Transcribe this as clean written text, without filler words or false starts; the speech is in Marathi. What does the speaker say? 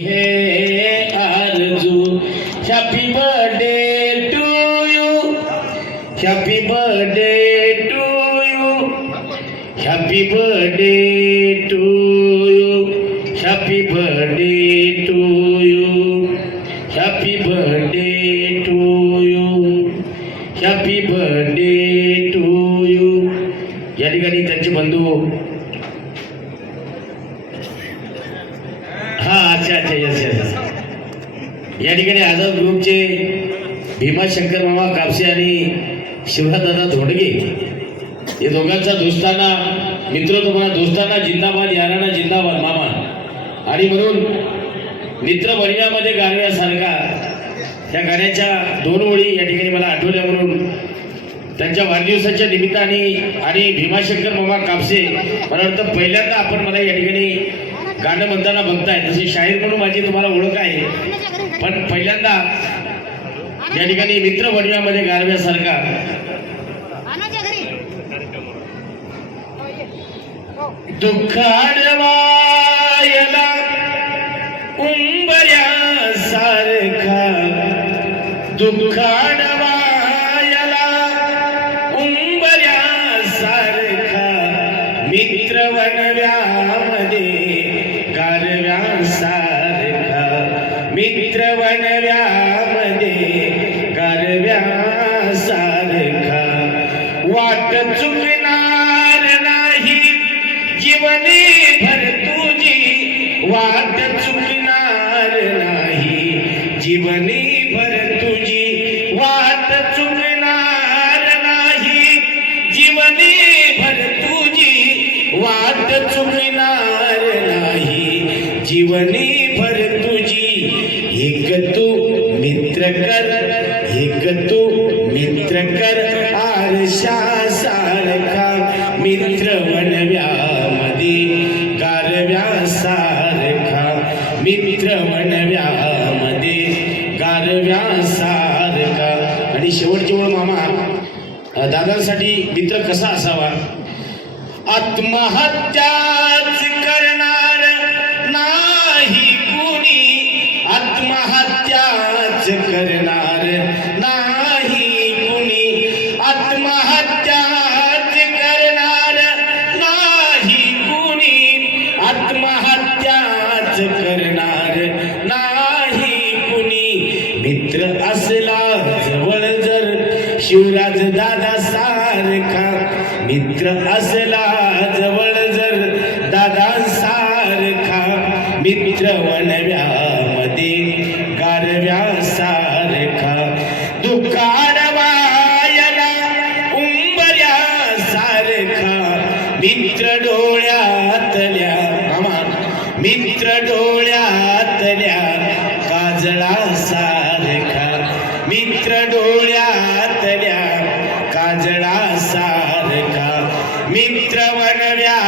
Hey Arzu, happy birthday to you, happy birthday to you, happy birthday to you, happy birthday to you, happy birthday to you, happy birthday to you. या ठिकाणी त्यांचे बंधू अच्छा यस यस या ठिकाणी आझाद ग्रुपचे भीमाशंकर मामा कापसे आणि शिवदादा धोंडगे या दोघांचा दोस्ताना मित्रत्वपणा दोस्ताना जिंदाबाद याराना जिंदाबाद मामा आणि म्हणून मित्र बनियामध्ये गाण्यासारखा त्या गाण्याच्या दोन ओळी या ठिकाणी मला आठवल्या म्हणून त्यांच्या वाढदिवसाच्या निमित्ताने आणि भीमाशंकर मामा कापसे मला वाटतं पहिल्यांदा आपण मला या ठिकाणी गाणं म्हणताना बघताय. तसे शाहीर म्हणून माझी तुम्हाला ओळख आहे, पण पहिल्यांदा या ठिकाणी मित्र बनव्यामध्ये गारव्यासारखा दुःखाडवायला उंबऱ्यासारखा दुःखाडवायला उंबऱ्यासारखा मित्र बनव्यामध्ये गारव्यासारखा मित्र बनव्यामध्ये गारव्यासारखा वाट चुकणार नाही जीवनी भर तुझी वाट चुकणार नाही जीवनी भर तुझी वाट चुकणार नाही जीवनी भर तुझी वाट चुकणार नाही जीवनी भर तुझी एक तू मित्र कर एक तू मित्र कर आरशासारखा मित्र बनव्यामध्ये गारव्यासारखा मित्र बनव्यामध्ये गारव्यासारखा. आणि शेवटची ओळ मामा दादांसाठी मित्र कसा असावा. आत्महत्याच करणार नाही कुणी आत्महत्याच करणार नाही कुणी आत्महत्याच करणार नाही कुणी आत्महत्याच करणार नाही कुणी मित्र असला जवळ जर शिवराज दादा सारखा मित्र असला जवळ जर दादा सारखा मित्र बनव्यामध्ये गारव्यासारखा दुःखाडवायला उंबऱ्यासारखा मित्र डोळ्यातल्या मामा मित्र डोळ्यातल्या काजळासारखा मित्र डोळ्यातल्या काजळासारखा मित्र बनव्या